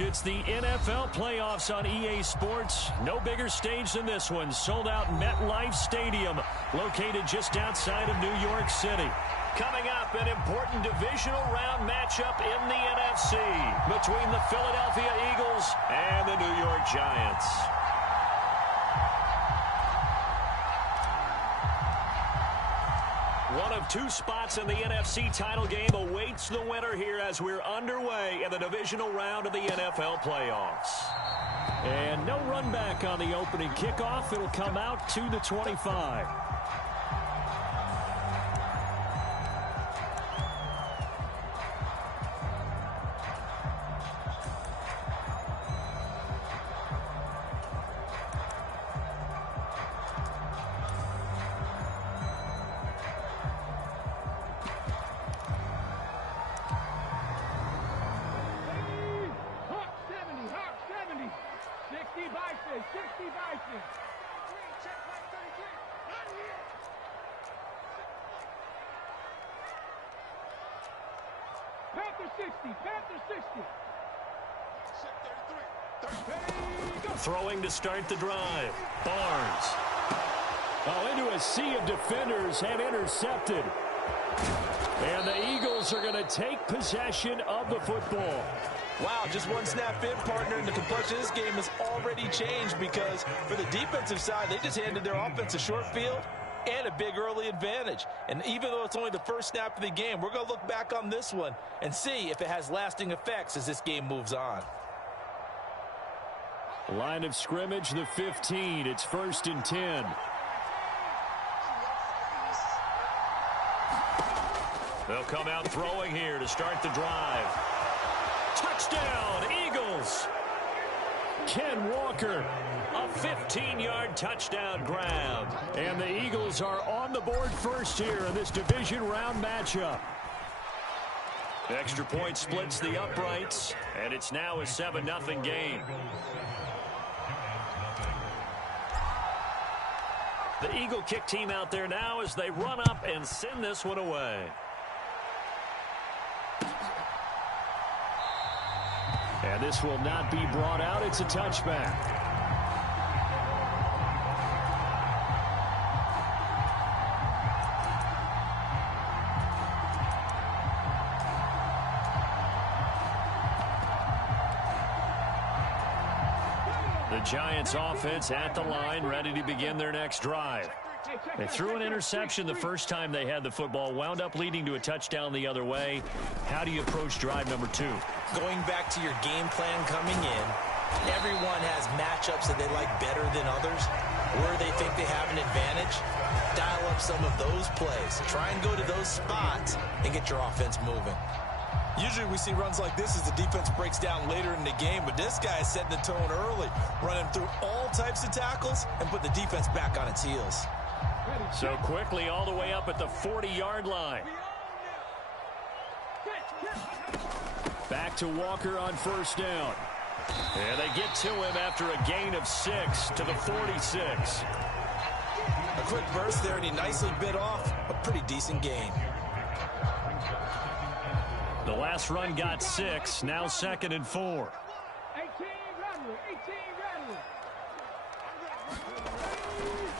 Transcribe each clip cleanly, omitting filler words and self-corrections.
It's the NFL playoffs on EA Sports. No bigger stage than this one. Sold out MetLife Stadium, located just outside of New York City. Coming up, an important divisional round matchup in the NFC between the Philadelphia Eagles and the New York Giants. One of two spots in the NFC title game awaits the winner here as we're underway in the divisional round of the NFL playoffs. And no run back on the opening kickoff. It'll come out to the 25. Throwing to start the drive. Barnes. Into a sea of defenders and intercepted. And the Eagles are going to take possession of the football. Wow, just one snap in, partner, and the complexion of this game has already changed because for the defensive side, they just handed their offense a short field and a big early advantage. And even though it's only the first snap of the game, we're going to look back on this one and see if it has lasting effects as this game moves on. Line of scrimmage, the 15. It's 1st and 10. They'll come out throwing here to start the drive. Touchdown, Eagles! Ken Walker, a 15-yard touchdown grab. And the Eagles are on the board first here in this division round matchup. Extra point splits the uprights, and it's now a 7-0 game. The Eagle kick team out there now as they run up and send this one away. And this will not be brought out. It's a touchback. The Giants offense at the line, ready to begin their next drive. They threw an interception the first time they had the football, wound up leading to a touchdown the other way. How do you approach drive number 2? Going back to your game plan coming in, everyone has matchups that they like better than others, where they think they have an advantage. Dial up some of those plays. Try and go to those spots and get your offense moving. Usually we see runs like this as the defense breaks down later in the game, but this guy is setting the tone early, running through all types of tackles and put the defense back on its heels. So quickly all the way up at the 40-yard line. Back to Walker on 1st down. And they get to him after a gain of 6 to the 46. A quick burst there, and he nicely bit off a pretty decent gain. The last run got 6, now 2nd and 4.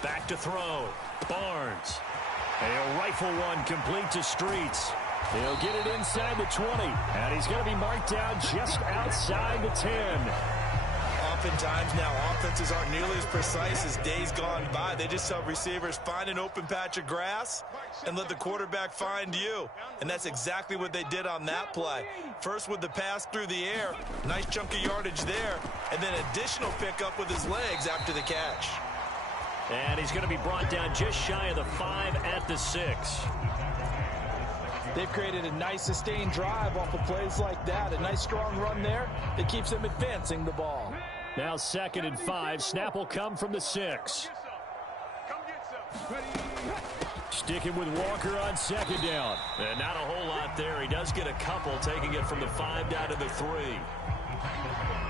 Back to throw. Barnes. He'll rifle one complete to Streets. He'll get it inside the 20. And he's going to be marked down just outside the 10. Oftentimes now offenses aren't nearly as precise as days gone by. They just tell receivers, find an open patch of grass and let the quarterback find you. And that's exactly what they did on that play. First with the pass through the air, nice chunk of yardage there, and then additional pickup with his legs after the catch. And he's going to be brought down just shy of the 5 at the 6. They've created a nice sustained drive off of plays like that. A nice strong run there that keeps them advancing the ball. Now 2nd and 5. Snap will come from the 6. Sticking with Walker on 2nd down. And not a whole lot there. He does get a couple, taking it from the 5 down to the 3.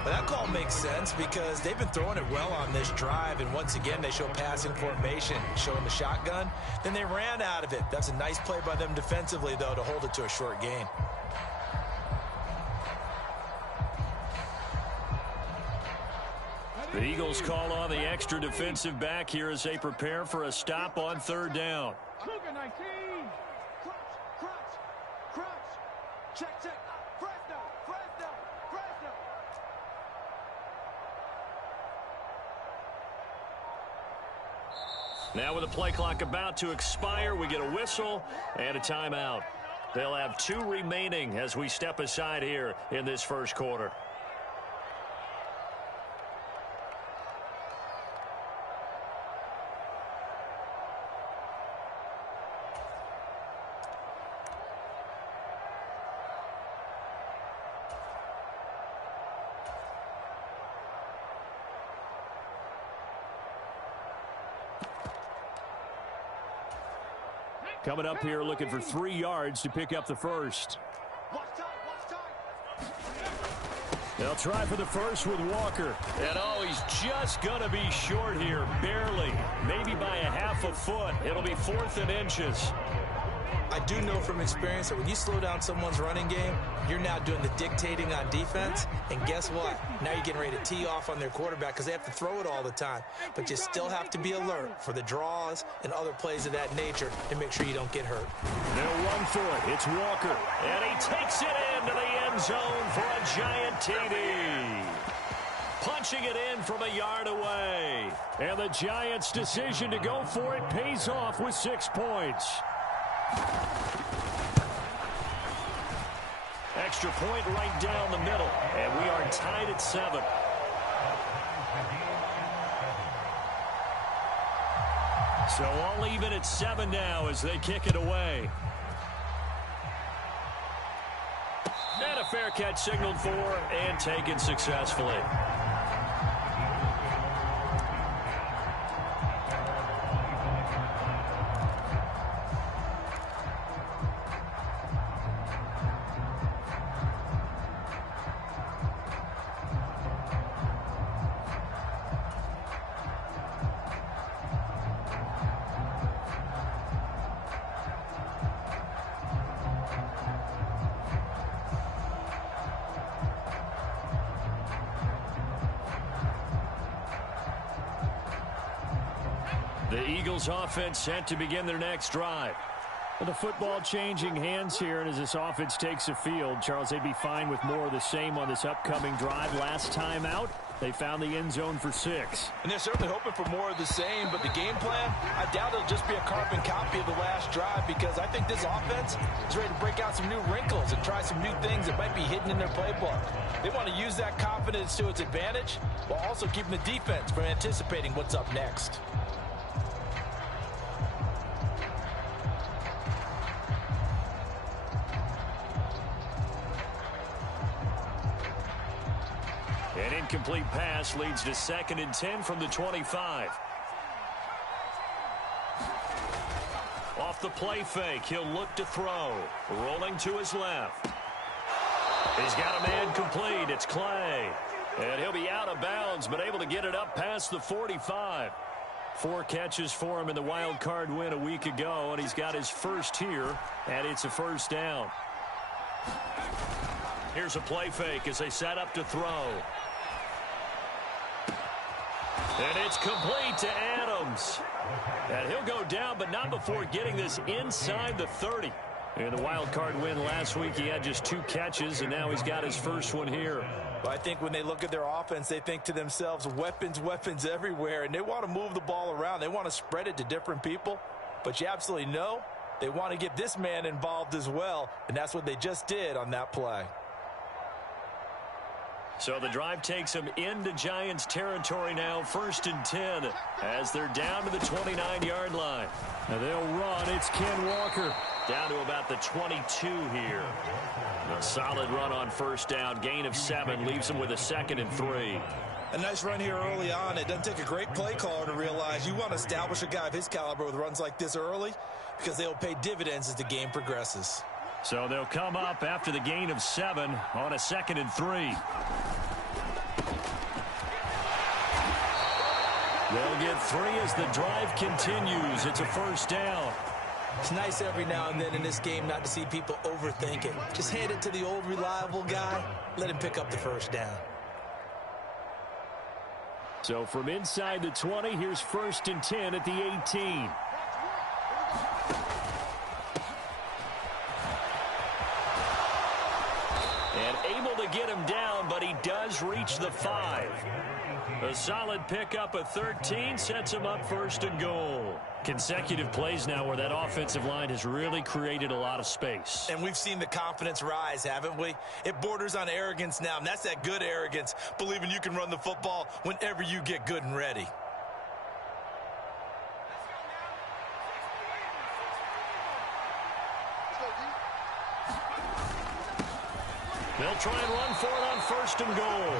But that call makes sense because they've been throwing it well on this drive, and once again they show passing formation, showing the shotgun. Then they ran out of it. That's a nice play by them defensively, though, to hold it to a short gain. The Eagles call on the extra defensive back here as they prepare for a stop on third down. Cougar 19. Crutch. Check. Fresno. Now with the play clock about to expire, we get a whistle and a timeout. They'll have 2 remaining as we step aside here in this first quarter. Coming up here looking for 3 yards to pick up the first. Watch time. They'll try for the first with Walker. And he's just going to be short here, barely. Maybe by a half a foot. It'll be 4th and inches. I do know from experience that when you slow down someone's running game, you're now doing the dictating on defense. And guess what? Now you're getting ready to tee off on their quarterback because they have to throw it all the time. But you still have to be alert for the draws and other plays of that nature and make sure you don't get hurt. They'll run for it. It's Walker. And he takes it into the end zone for a giant TD. Punching it in from a yard away. And the Giants' decision to go for it pays off with 6 points. Extra point right down the middle, and we are tied at 7. So all even at 7 now as they kick it away. And a fair catch signaled for and taken successfully. The Eagles offense set to begin their next drive. With the football changing hands here, and as this offense takes the field, Charles, they'd be fine with more of the same on this upcoming drive. Last time out, they found the end zone for 6. And they're certainly hoping for more of the same, but the game plan, I doubt it'll just be a carbon copy of the last drive because I think this offense is ready to break out some new wrinkles and try some new things that might be hidden in their playbook. They want to use that confidence to its advantage while also keeping the defense from anticipating what's up next. An incomplete pass leads to 2nd and 10 from the 25. Off the play fake, he'll look to throw. Rolling to his left. He's got a man complete. It's Clay. And he'll be out of bounds, but able to get it up past the 45. 4 catches for him in the wild card win a week ago, and he's got his first here, and it's a first down. Here's a play fake as they set up to throw. And it's complete to Adams. And he'll go down, but not before getting this inside the 30. In the wild card win last week, he had just 2 catches, and now he's got his first one here. But I think when they look at their offense, they think to themselves, weapons everywhere, and they want to move the ball around. They want to spread it to different people. But you absolutely know they want to get this man involved as well, and that's what they just did on that play. So the drive takes them into Giants territory now, 1st and 10, as they're down to the 29-yard line. And they'll run. It's Ken Walker. Down to about the 22 here. A solid run on first down. Gain of 7 leaves them with a 2nd and 3. A nice run here early on. It doesn't take a great play caller to realize you want to establish a guy of his caliber with runs like this early because they'll pay dividends as the game progresses. So they'll come up after the gain of 7 on a 2nd and 3. They'll get 3 as the drive continues. It's a first down. It's nice every now and then in this game not to see people overthink it. Just hand it to the old reliable guy. Let him pick up the first down. So from inside the 20, here's 1st and 10 at the 18. And able to get him down, but he does reach the 5. A solid pickup of 13 sets him up 1st and goal. Consecutive plays now where that offensive line has really created a lot of space. And we've seen the confidence rise, haven't we? It borders on arrogance now, and that's that good arrogance, believing you can run the football whenever you get good and ready. They'll try and run for it on 1st and goal.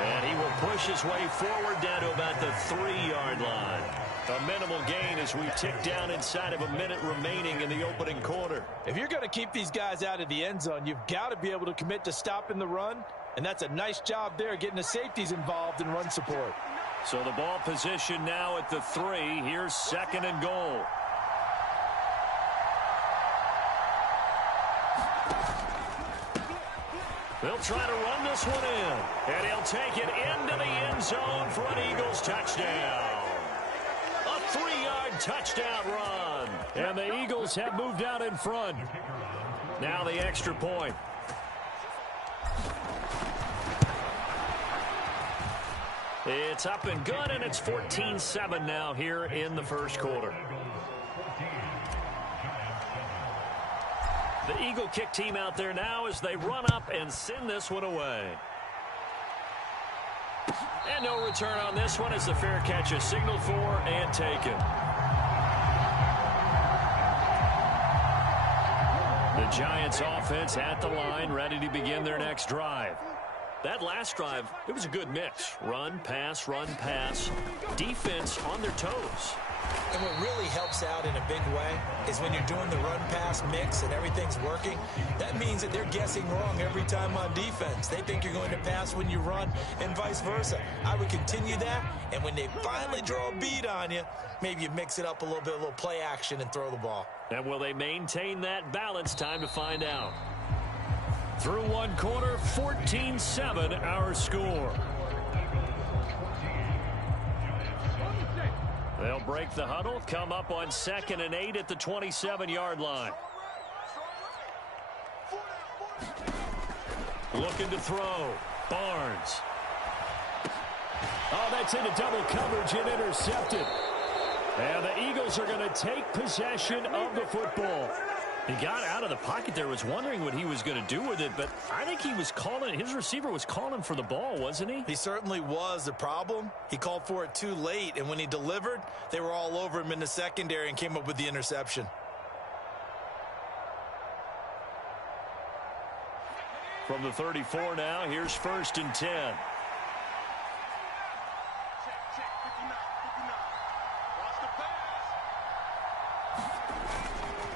And he will push his way forward down to about the 3-yard line. A minimal gain as we tick down inside of a minute remaining in the opening quarter. If you're going to keep these guys out of the end zone, you've got to be able to commit to stopping the run. And that's a nice job there, getting the safeties involved in run support. So the ball position now at the 3. Here's 2nd and goal. They'll try to run this one in. And he'll take it into the end zone for an Eagles touchdown. A 3-yard touchdown run. And the Eagles have moved out in front. Now the extra point. It's up and good, and it's 14-7 now here in the 1st quarter. The Eagle kick team out there now as they run up and send this one away. And no return on this one as the fair catch is signaled for and taken. The Giants offense at the line, ready to begin their next drive. That last drive, it was a good mix. Run, pass, defense on their toes. And what really helps out in a big way is when you're doing the run-pass mix and everything's working, that means that they're guessing wrong every time on defense. They think you're going to pass when you run and vice versa. I would continue that, and when they finally draw a beat on you, maybe you mix it up a little bit, a little play action and throw the ball. And will they maintain that balance? Time to find out. Through one quarter, 14-7 our score. They'll break the huddle, come up on 2nd and 8 at the 27-yard line. Looking to throw. Barnes. Oh, that's into double coverage and intercepted. And the Eagles are going to take possession of the football. He got out of the pocket there, was wondering what he was going to do with it, but I think he was calling, his receiver was calling for the ball, wasn't he? He certainly was. The problem, he called for it too late, and when he delivered, they were all over him in the secondary and came up with the interception. From the 34 now, here's 1st and 10.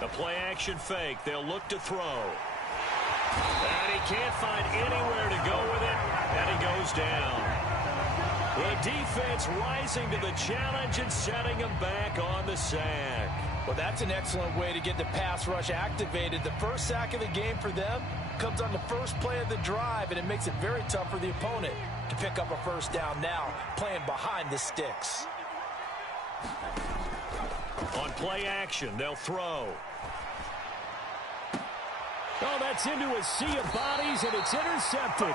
A play-action fake. They'll look to throw. And he can't find anywhere to go with it, and he goes down. The defense rising to the challenge and setting him back on the sack. Well, that's an excellent way to get the pass rush activated. The first sack of the game for them comes on the first play of the drive, and it makes it very tough for the opponent to pick up a first down now, playing behind the sticks. On play action, they'll throw. Oh, that's into a sea of bodies, and it's intercepted.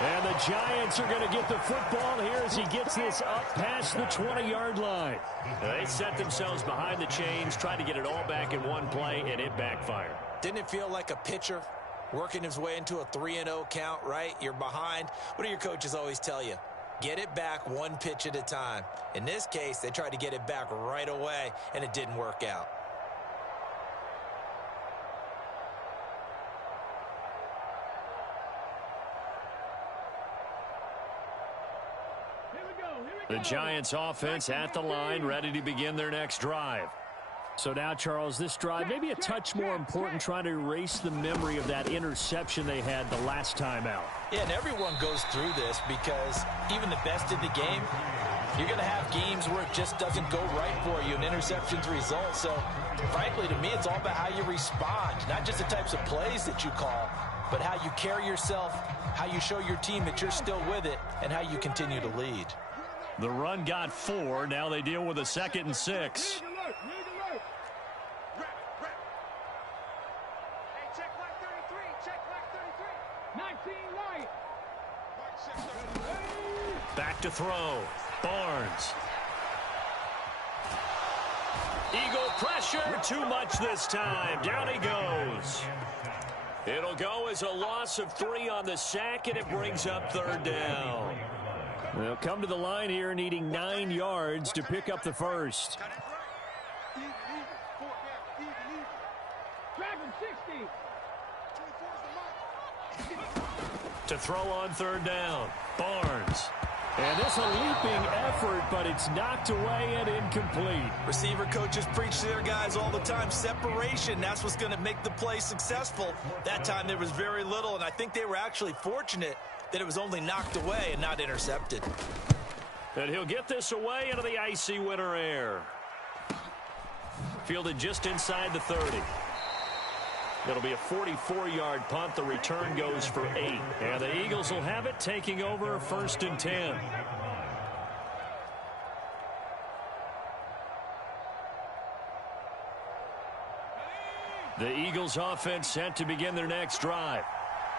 And the Giants are going to get the football here as he gets this up past the 20-yard line. They set themselves behind the chains, tried to get it all back in one play, and it backfired. Didn't it feel like a pitcher working his way into a 3-0 count, right? You're behind. What do your coaches always tell you? Get it back one pitch at a time. In this case, they tried to get it back right away, and it didn't work out. The Giants offense at the line, ready to begin their next drive. So now, Charles, this drive maybe a touch more important, trying to erase the memory of that interception they had the last time out. Yeah, and everyone goes through this because even the best in the game, you're going to have games where it just doesn't go right for you, and interceptions result. So, frankly, to me, it's all about how you respond, not just the types of plays that you call, but how you carry yourself, how you show your team that you're still with it, and how you continue to lead. The run got 4. Now they deal with a 2nd and 6. Hey, check mark 33. Check mark 33. 19 light. Back to throw. Barnes. Eagle pressure. Too much this time. Down he goes. It'll go as a loss of 3 on the sack, and it brings up 3rd down. They'll come to the line here needing 9 yards to pick up the first. To throw on 3rd down. Barnes. And this a leaping effort, but it's knocked away and incomplete. Receiver coaches preach to their guys all the time. Separation, that's what's going to make the play successful. That time there was very little, and I think they were actually fortunate that it was only knocked away and not intercepted. And he'll get this away into the icy winter air. Fielded just inside the 30. It'll be a 44-yard punt. The return goes for 8. And the Eagles will have it, taking over 1st and 10. The Eagles offense set to begin their next drive.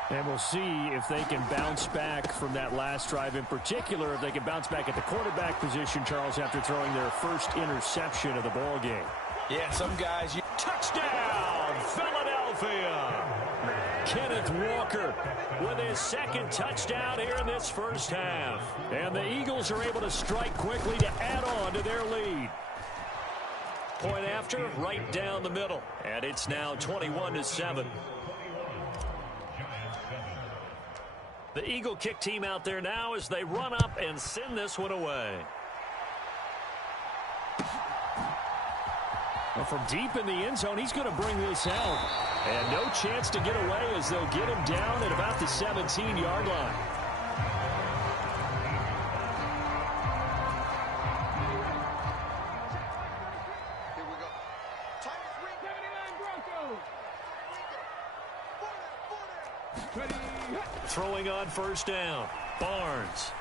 And we'll see if they can bounce back from that last drive, in particular if they can bounce back at the quarterback position, Charles, after throwing their first interception of the ball game. Yeah, some guys... Touchdown, Philadelphia! Kenneth Walker with his 2nd touchdown here in this first half. And the Eagles are able to strike quickly to add on to their lead. Point after, right down the middle. And it's now 21-7. The Eagle kick team out there now as they run up and send this one away. Well, from deep in the end zone, he's going to bring this out. And no chance to get away as they'll get him down at about the 17-yard line. Here we go. Tigers win. 79 Broncos. Throwing on 1st down. Barnes.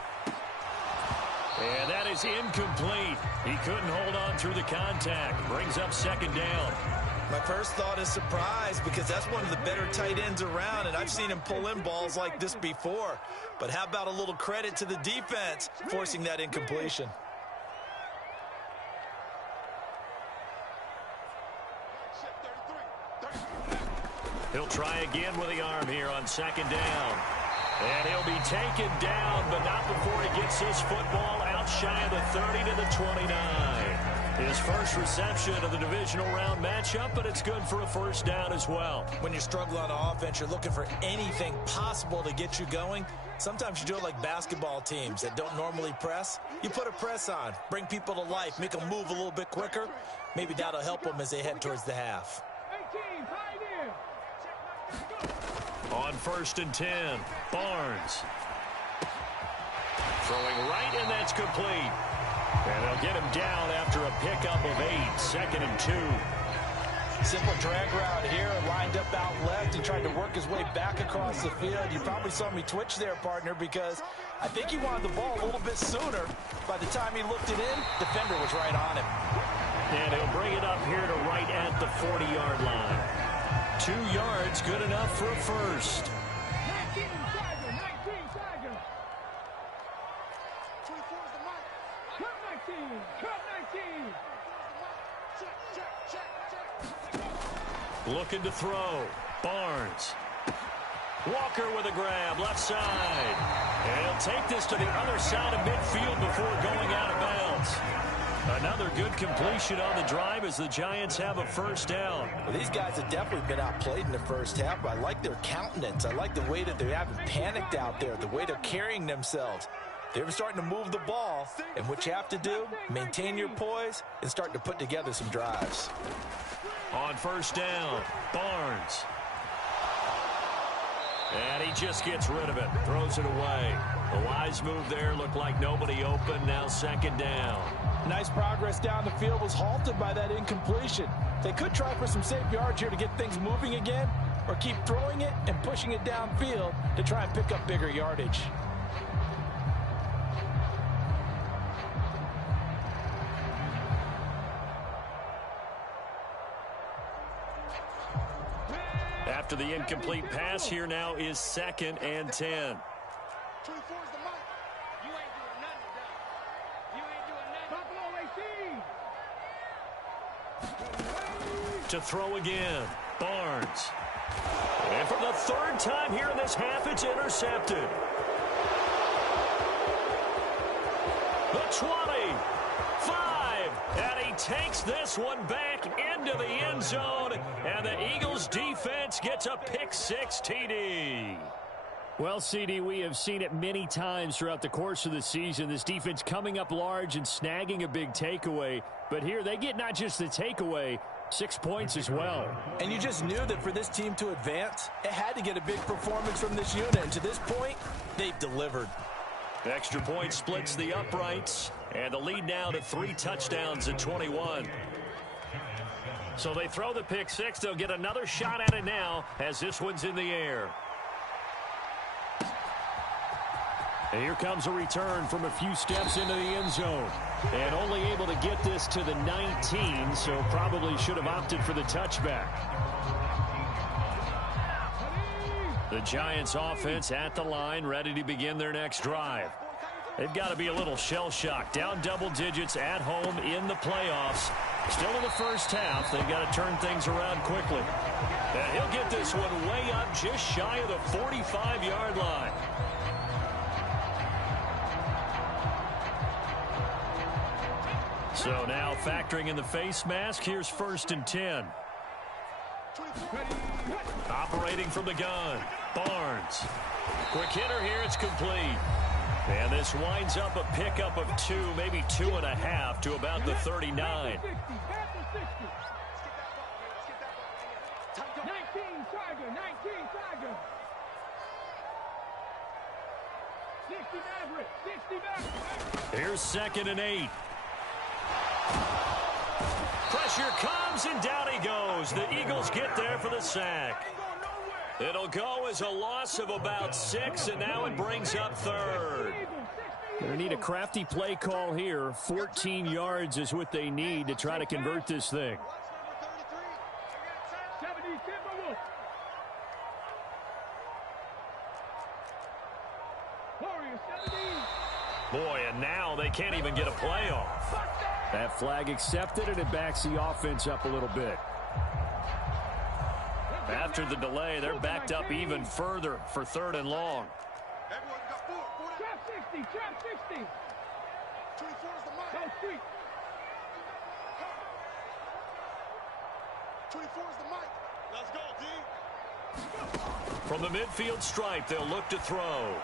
And that is incomplete. He couldn't hold on through the contact. Brings up 2nd down. My first thought is surprise, because that's one of the better tight ends around, and I've seen him pull in balls like this before. But how about a little credit to the defense forcing that incompletion? He'll try again with the arm here on 2nd down. And he'll be taken down, but not before he gets his football out shy of the 30 to the 29. His first reception of the divisional round matchup, but it's good for a 1st down as well. When you struggle on offense, you're looking for anything possible to get you going. Sometimes you do it like basketball teams that don't normally press. You put a press on, bring people to life, make them move a little bit quicker. Maybe that'll help them as they head towards the half. 18, pioneer. On 1st and 10, Barnes. Throwing right, and that's complete. And they'll get him down after a pickup of 8, 2nd and 2. Simple drag route here, lined up out left and tried to work his way back across the field. You probably saw me twitch there, partner, because I think he wanted the ball a little bit sooner. By the time he looked it in, defender was right on him. And he'll bring it up here to right at the 40-yard line. 2 yards, good enough for a first. 19 Tiger, 19 Tiger. 24 is the mark. Cut 19, cut 19. Check, check, check, check. Looking to throw. Barnes. Walker with a grab, left side. And he'll take this to the other side of midfield before going out of bounds. Another good completion on the drive as the Giants have a 1st down. Well, these guys have definitely been outplayed in the first half, but I like their countenance. I like the way that they haven't panicked out there, the way they're carrying themselves. They're starting to move the ball, and what you have to do, maintain your poise and start to put together some drives. On 1st down, Barnes. And he just gets rid of it, throws it away. A wise move there, looked like nobody open, now 2nd down. Nice progress down the field, was halted by that incompletion. They could try for some safe yards here to get things moving again, or keep throwing it and pushing it downfield to try and pick up bigger yardage. After the incomplete pass, here now is 2nd and 10. To throw again, Barnes. And for the 3rd time here in this half, it's intercepted. The 20, 5, and he takes this one back into the end zone, and the Eagles defense gets a pick-6 TD. Well, CD, we have seen it many times throughout the course of the season. This defense coming up large and snagging a big takeaway. But here they get not just the takeaway, 6 points as well. And you just knew that for this team to advance, it had to get a big performance from this unit. And to this point, they've delivered. Extra point splits the uprights, and the lead now to 3 touchdowns at 21. So they throw the pick-6. They'll get another shot at it now as this one's in the air. And here comes a return from a few steps into the end zone. And only able to get this to the 19, so probably should have opted for the touchback. The Giants offense at the line, ready to begin their next drive. They've got to be a little shell-shocked. Down double digits at home in the playoffs. Still in the first half. They've got to turn things around quickly. And he'll get this one way up just shy of the 45-yard line. So now factoring in the face mask, here's 1st and 10. Operating from the gun, Barnes. Quick hitter here, it's complete. And this winds up a pickup of 2, maybe 2.5 to about the 39. 19 Tiger, 19 Tiger. 60 Maverick, 60 Maverick. Here's 2nd and 8. Pressure comes, and down he goes. The Eagles get there for the sack. It'll go as a loss of about 6, and now it brings up 3rd. Going to need a crafty play call here. 14 yards is what they need to try to convert this thing. 70 Timberwolves. Warriors 70. Boy, and now they can't even get a play off. That flag accepted, and it backs the offense up a little bit. After the delay, they're backed up even further for 3rd and long. Trap 60, trap 60. 24 is the mark. Go street. 24 is the mic. Let's go, D. From the midfield stripe, they'll look to throw.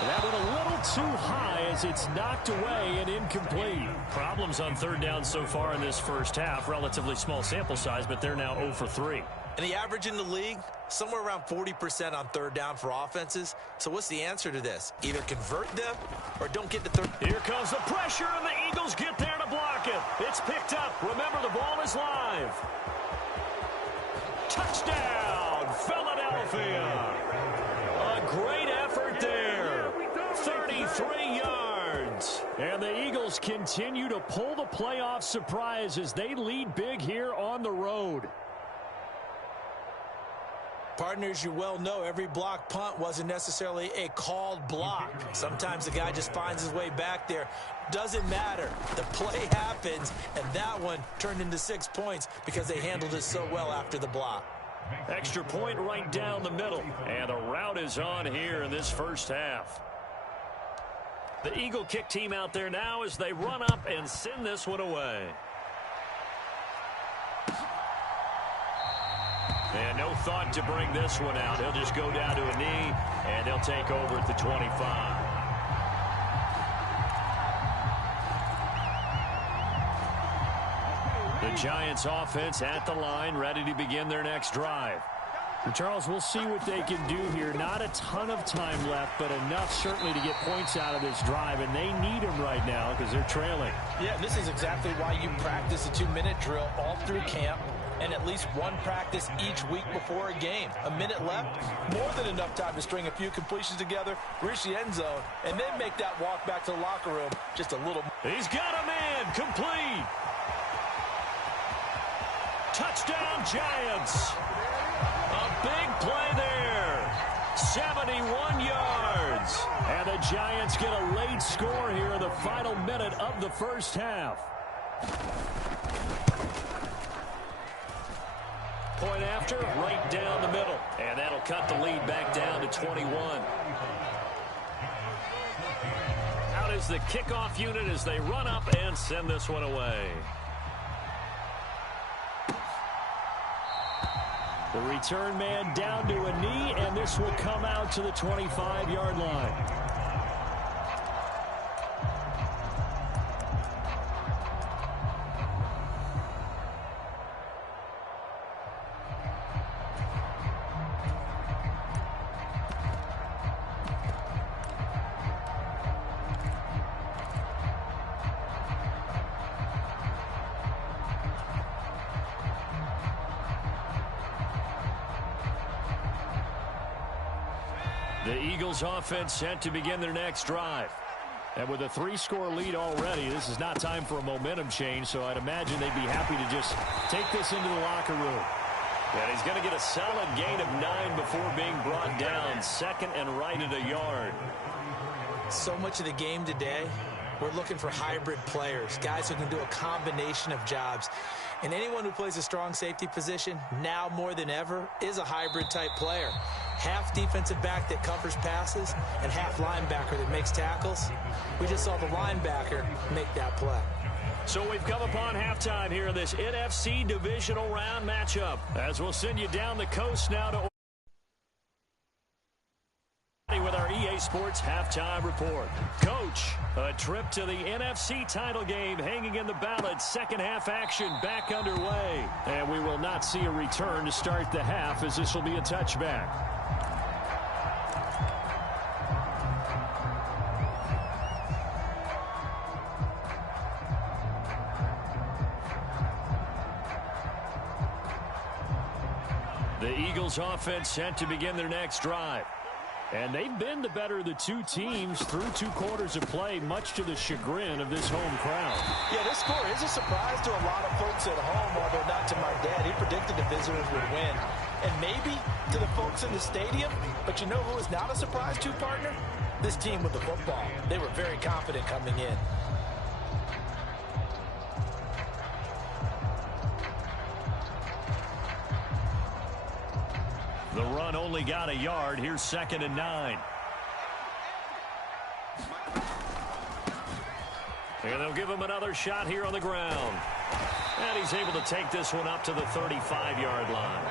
And that went a little too high as it's knocked away and incomplete. Problems on 3rd down so far in this first half. Relatively small sample size, but they're now 0 for 3. And the average in the league, somewhere around 40% on 3rd down for offenses. So what's the answer to this? Either convert them or don't get to 3rd. Here comes the pressure, and the Eagles get there to block it. It's picked up. Remember, the ball is live. Touchdown, Philadelphia. A great effort there. 33 yards. And the Eagles continue to pull the playoff surprise as they lead big here on the road. Partners, you well know every block punt wasn't necessarily a called block. Sometimes the guy just finds his way back there. Doesn't matter. The play happens, and that one turned into 6 points because they handled it so well after the block. Extra point right down the middle. And the route is on here in this first half. The Eagle kick team out there now as they run up and send this one away. And no thought to bring this one out. He'll just go down to a knee, and they'll take over at the 25. The Giants offense at the line, ready to begin their next drive. And Charles, we'll see what they can do here. Not a ton of time left, but enough certainly to get points out of this drive, and they need them right now because they're trailing. Yeah, this is exactly why you practice a 2-minute drill all through camp and at least one practice each week before a game. A minute left, more than enough time to string a few completions together, reach the end zone, and then make that walk back to the locker room just a little. He's got a man, complete. Touchdown, Giants. A big play there. 71 yards. And the Giants get a late score here in the final minute of the first half. Point after, right down the middle. And that'll cut the lead back down to 21. Out is the kickoff unit as they run up and send this one away. The return man down to a knee, and this will come out to the 25-yard line. The Eagles offense set to begin their next drive. And with a 3-score lead already, this is not time for a momentum change, so I'd imagine they'd be happy to just take this into the locker room. And he's going to get a solid gain of 9 before being brought down. Second and right at a yard. So much of the game today, we're looking for hybrid players, guys who can do a combination of jobs. And anyone who plays a strong safety position, now more than ever, is a hybrid-type player. Half defensive back that covers passes and half linebacker that makes tackles. We just saw the linebacker make that play. So we've come upon halftime here in this NFC Divisional round matchup. As we'll send you down the coast now to with our EA Sports halftime report. Coach, a trip to the NFC title game hanging in the balance. Second half action back underway. And we will not see a return to start the half, as this will be a touchback. The Eagles offense set to begin their next drive. And they've been the better of the two teams through 2 quarters of play, much to the chagrin of this home crowd. Yeah, this score is a surprise to a lot of folks at home, although not to my dad. He predicted the visitors would win. And maybe to the folks in the stadium, but you know who is not a surprise to, partner? This team with the football. They were very confident coming in. The run only got a yard. Here's 2nd and 9. And they'll give him another shot here on the ground. And he's able to take this one up to the 35-yard line.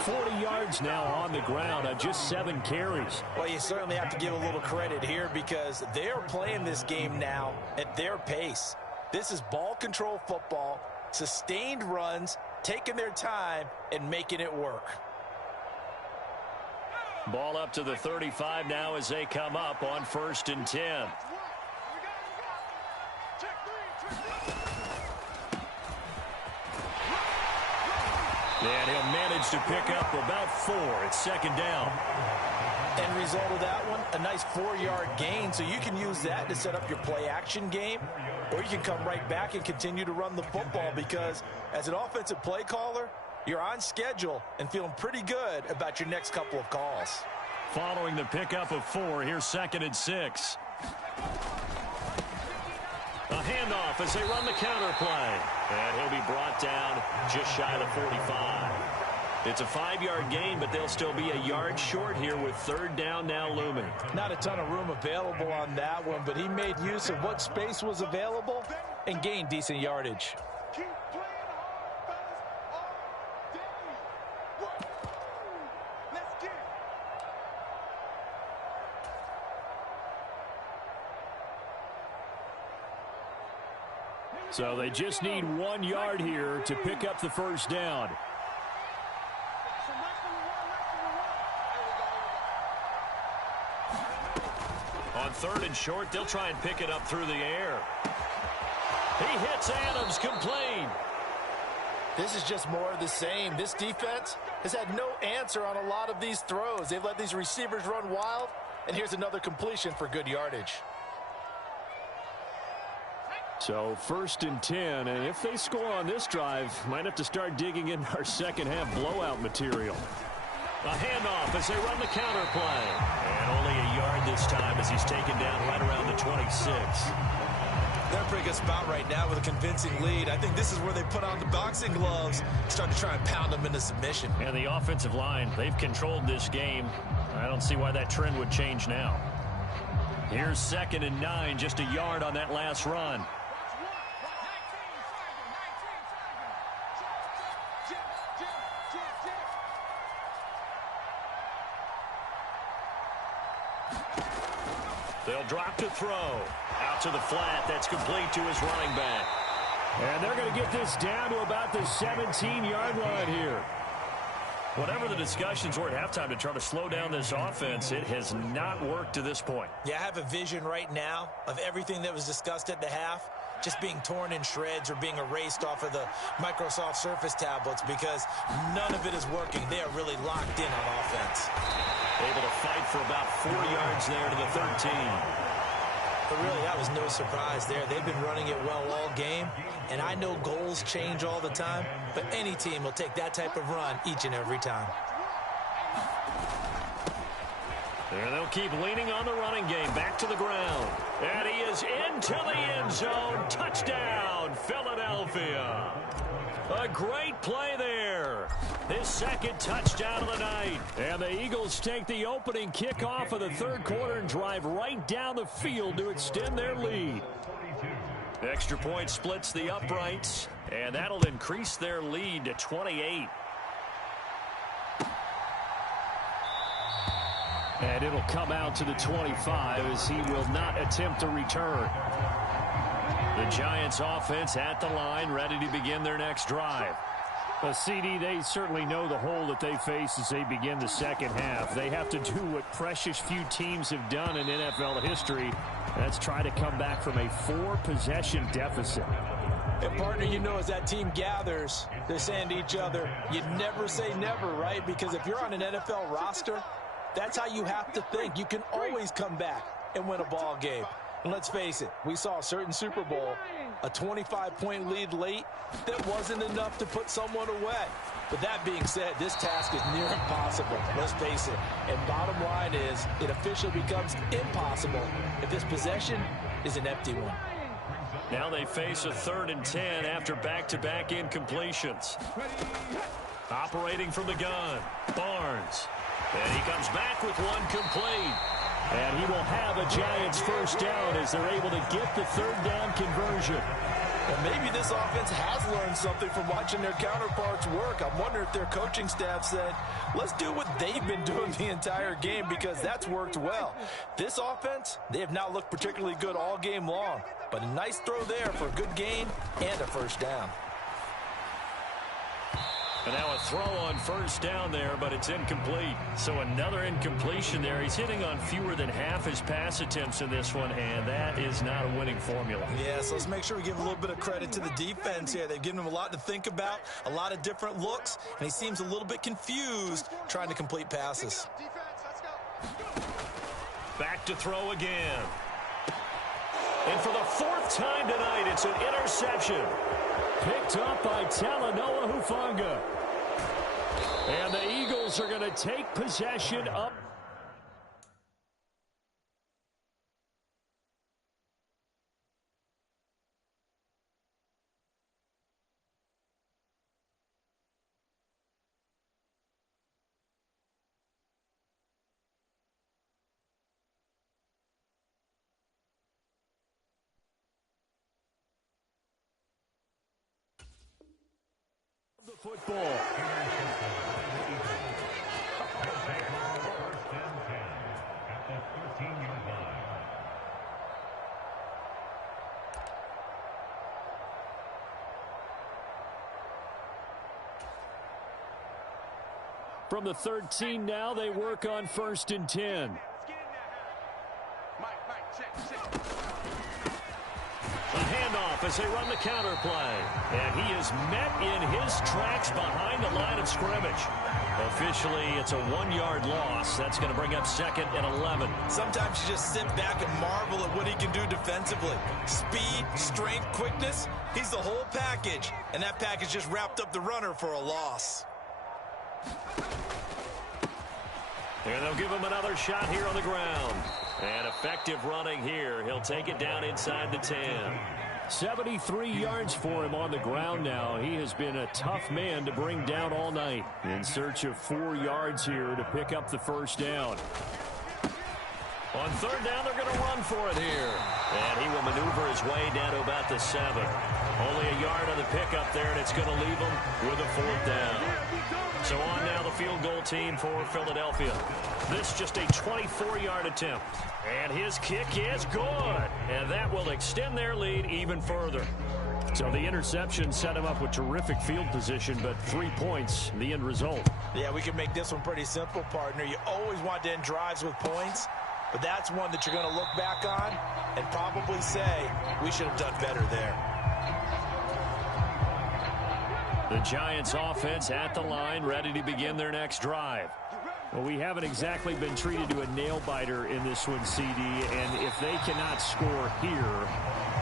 40 yards now on the ground on just 7 carries. Well, you certainly have to give a little credit here because they're playing this game now at their pace. This is ball control football, sustained runs, taking their time, and making it work. Ball up to the 35 now as they come up on 1st and 10. And he'll manage to pick up about 4. It's 2nd down. End result of that one, a nice 4-yard gain, so you can use that to set up your play-action game, or you can come right back and continue to run the football because as an offensive play caller, you're on schedule and feeling pretty good about your next couple of calls. Following the pickup of 4, here's 2nd and 6. A handoff as they run the counter play. And he'll be brought down just shy of the 45. It's a 5-yard gain, but they'll still be a yard short here with 3rd down now looming. Not a ton of room available on that one, but he made use of what space was available and gained decent yardage. So they just need 1 yard here to pick up the 1st down. On 3rd and short, they'll try and pick it up through the air. He hits Adams complete. This is just more of the same. This defense has had no answer on a lot of these throws. They've let these receivers run wild, and here's another completion for good yardage. So 1st and 10, and if they score on this drive, might have to start digging in our second half blowout material. A handoff as they run the counter play. And only a yard this time as he's taken down right around the 26. They're in a pretty good spot right now with a convincing lead. I think this is where they put on the boxing gloves, start to try and pound them into submission. And the offensive line, they've controlled this game. I don't see why that trend would change now. Here's 2nd and 9, just a yard on that last run. They'll drop to throw. Out to the flat. That's complete to his running back. And they're going to get this down to about the 17-yard line here. Whatever the discussions were at halftime to try to slow down this offense, it has not worked to this point. Yeah, I have a vision right now of everything that was discussed at the half just being torn in shreds or being erased off of the Microsoft Surface tablets because none of it is working. They are really locked in on offense. Able to fight for about 4 yards there to the 13. But really, that was no surprise there. They've been running it well all game, and I know goals change all the time, but any team will take that type of run each and every time. There they'll keep leaning on the running game. Back to the ground. And he is into the end zone. Touchdown, Philadelphia. A great play there. His 2nd touchdown of the night. And the Eagles take the opening kickoff of the 3rd quarter and drive right down the field to extend their lead. Extra point splits the uprights, and that'll increase their lead to 28. And it'll come out to the 25 as he will not attempt a return. The Giants offense at the line, ready to begin their next drive. CD, they certainly know the hole that they face as they begin the second half. They have to do what precious few teams have done in NFL history. That's try to come back from a 4-possession deficit. And partner, you know, as that team gathers, they're saying to each other, you never say never, right? Because if you're on an NFL roster, that's how you have to think. You can always come back and win a ball game. And let's face it, we saw a certain Super Bowl, a 25-point lead late that wasn't enough to put someone away. But that being said, this task is near impossible. Let's face it. And bottom line is, it officially becomes impossible if this possession is an empty one. Now they face a 3rd and 10 after back-to-back incompletions. Operating from the gun, Barnes. And he comes back with one complete. And he will have a Giants first down as they're able to get the 3rd down conversion. Well, maybe this offense has learned something from watching their counterparts work. I'm wondering if their coaching staff said, let's do what they've been doing the entire game because that's worked well. This offense, they have not looked particularly good all game long. But a nice throw there for a good gain and a first down. And now a throw on first down there, but it's incomplete. So another incompletion there. He's hitting on fewer than half his pass attempts in this one, and that is not a winning formula. Yeah, so let's make sure we give a little bit of credit to the defense here. They've given him a lot to think about, a lot of different looks, and he seems a little bit confused trying to complete passes. Back to throw again. And for the 4th time tonight, it's an interception. Picked up by Talanoa Hufanga. And the Eagles are going to take possession up. The football. From the 13 now, they work on 1st and 10. A handoff off as they run the counter play. And he is met in his tracks behind the line of scrimmage. Officially, it's a 1-yard loss. That's going to bring up 2nd and 11. Sometimes you just sit back and marvel at what he can do defensively. Speed, strength, quickness. He's the whole package. And that package just wrapped up the runner for a loss. And they'll give him another shot here on the ground. And effective running here. He'll take it down inside the 10. 73 yards for him on the ground now. He has been a tough man to bring down all night. In search of 4 yards here to pick up the first down. On 3rd down, they're going to run for it here. And he will maneuver his way down to about the 7. Only a yard on the pickup there, and it's going to leave him with a 4th down. So on now the field goal team for Philadelphia. This just a 24-yard attempt. And his kick is good. And that will extend their lead even further. So the interception set him up with terrific field position, but 3 points, the end result. Yeah, we can make this one pretty simple, partner. You always want to end drives with points, but that's one that you're going to look back on and probably say, we should have done better there. The Giants offense at the line, ready to begin their next drive. Well, we haven't exactly been treated to a nail-biter in this one, CD, and if they cannot score here,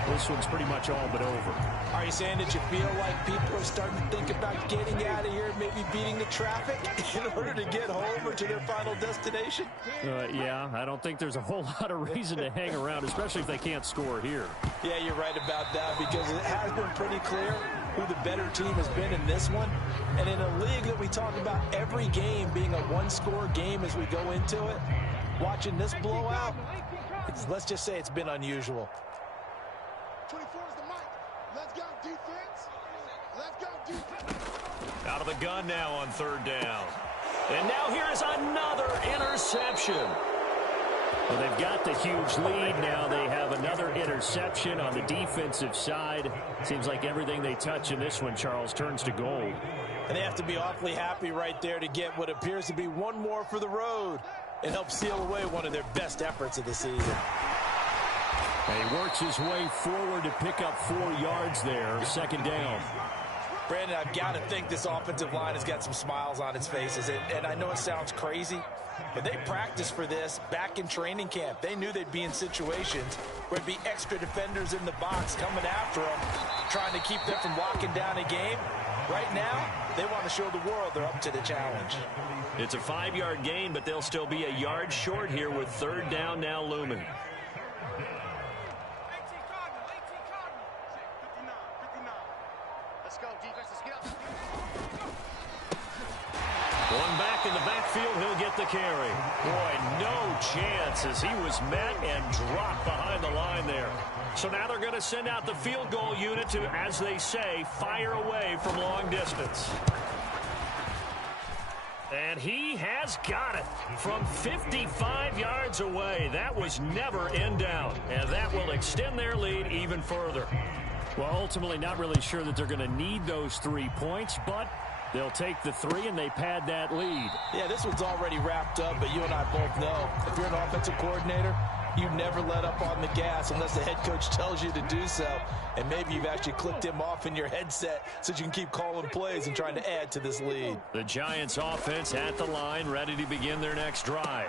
this one's pretty much all but over. Are you saying that you feel like people are starting to think about getting out of here, maybe beating the traffic in order to get home or to their final destination? Yeah, I don't think there's a whole lot of reason to hang around, especially if they can't score here. Yeah, you're right about that, because it has been pretty clear who the better team has been in this one. And in a league that we talk about every game being a one-score game as we go into it, watching this blowout, let's just say it's been unusual. 24 is the mic. Let's go, defense. Let's go, defense. Out of the gun now on 3rd down. And now here's another interception. Well, they've got the huge lead now. They have another interception on the defensive side. Seems like everything they touch in this one, Charles, turns to gold. And they have to be awfully happy right there to get what appears to be one more for the road and help seal away one of their best efforts of the season. And he works his way forward to pick up 4 yards there. 2nd down. Brandon, I've got to think this offensive line has got some smiles on its faces. And I know it sounds crazy, but they practiced for this back in training camp. They knew they'd be in situations where there'd be extra defenders in the box coming after them, trying to keep them from locking down a game. Right now, they want to show the world they're up to the challenge. It's a 5-yard gain, but they'll still be a yard short here with 3rd down now looming. Going back in the backfield, he'll get the carry. Boy, no chance as he was met and dropped behind the line there. So now they're going to send out the field goal unit to, as they say, fire away from long distance. And he has got it from 55 yards away. That was never in doubt, and that will extend their lead even further. Well, ultimately not really sure that they're going to need those 3 points, but they'll take the 3 and they pad that lead. Yeah, this one's already wrapped up, but you and I both know if you're an offensive coordinator, you never let up on the gas unless the head coach tells you to do so. And maybe you've actually clicked him off in your headset so you can keep calling plays and trying to add to this lead. The Giants offense at the line, ready to begin their next drive.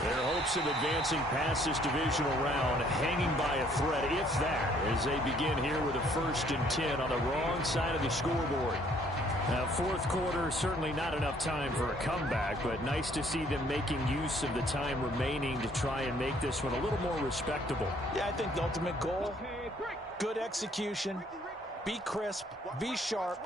Their hopes of advancing past this divisional round hanging by a thread, if that, as they begin here with a 1st and 10 on the wrong side of the scoreboard. Now, 4th quarter, certainly not enough time for a comeback, but nice to see them making use of the time remaining to try and make this one a little more respectable. Yeah, I think the ultimate goal, good execution, be crisp, be sharp,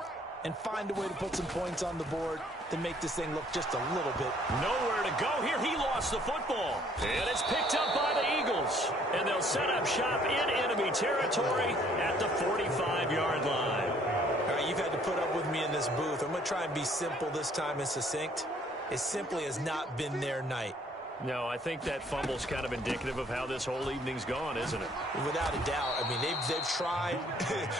and find a way to put some points on the board to make this thing look just a little bit. Nowhere to go here. He lost the football. And it's picked up by the Eagles. And they'll set up shop in enemy territory at the 45-yard line. All right, you've had to put up with me in this booth. I'm going to try and be simple this time and succinct. It simply has not been their night. No, I think that fumble's kind of indicative of how this whole evening's gone, isn't it? Without a doubt. I mean, they've tried,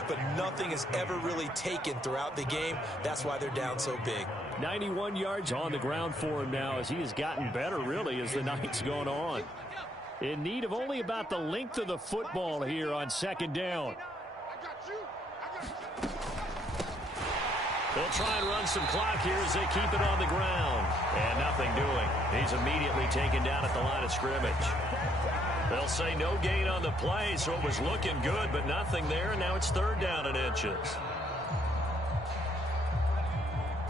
but nothing has ever really taken throughout the game. That's why they're down so big. 91 yards on the ground for him now as he has gotten better, really, as the night's gone on. In need of only about the length of the football here on 2nd down. They'll try and run some clock here as they keep it on the ground. And nothing doing. He's immediately taken down at the line of scrimmage. They'll say no gain on the play, so it was looking good, but nothing there, and now it's 3rd down and inches.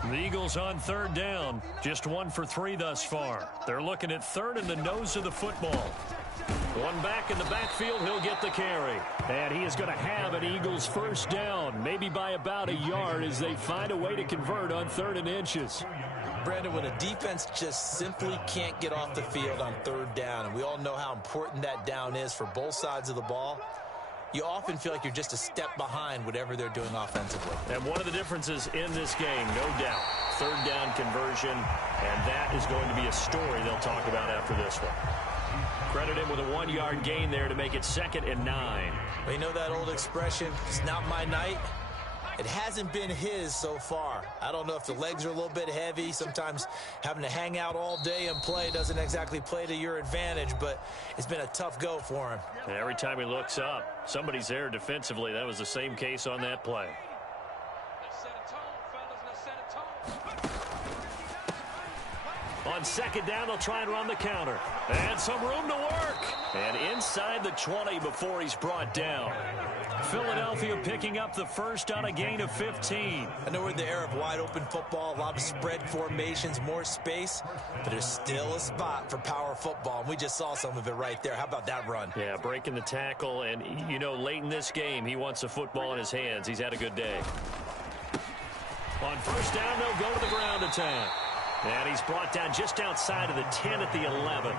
The Eagles on 3rd down, just 1 for 3 thus far. They're looking at 3rd and the nose of the football. One back in the backfield, he'll get the carry. And he is going to have an Eagles 1st down, maybe by about a yard as they find a way to convert on 3rd and inches. Brandon, when a defense just simply can't get off the field on 3rd down, and we all know how important that down is for both sides of the ball, you often feel like you're just a step behind whatever they're doing offensively. And one of the differences in this game, no doubt, 3rd down conversion, and that is going to be a story they'll talk about after this one. Credit him with a 1-yard gain there to make it 2nd and 9. Well, you know that old expression, it's not my night? It hasn't been his so far. I don't know if the legs are a little bit heavy. Sometimes having to hang out all day and play doesn't exactly play to your advantage, but it's been a tough go for him. And every time he looks up, somebody's there defensively. That was the same case on that play. On 2nd down, they'll try and run the counter. And some room to work. And inside the 20 before he's brought down. Philadelphia picking up the 1st on a gain of 15. I know we're in the era of wide-open football, a lot of spread formations, more space, but there's still a spot for power football, and we just saw some of it right there. How about that run? Yeah, breaking the tackle, and, you know, late in this game, he wants the football in his hands. He's had a good day. On 1st down, they'll go to the ground attack. And he's brought down just outside of the 10 at the 11.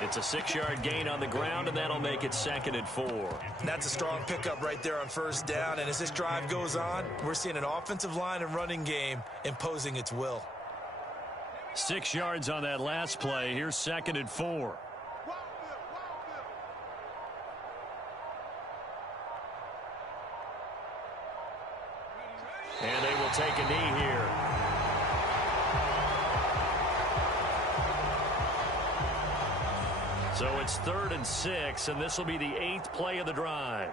It's a 6-yard gain on the ground, and that'll make it 2nd and 4. That's a strong pickup right there on 1st down, and as this drive goes on, we're seeing an offensive line and running game imposing its will. 6 yards on that last play. Here's 2nd and 4. And they will take a knee here. So it's 3rd and 6, and this will be the 8th play of the drive.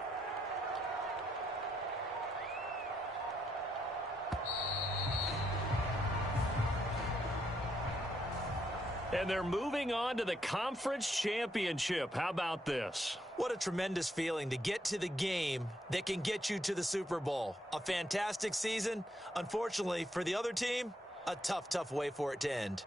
And they're moving on to the conference championship. How about this? What a tremendous feeling to get to the game that can get you to the Super Bowl. A fantastic season. Unfortunately, for the other team, a tough, tough way for it to end.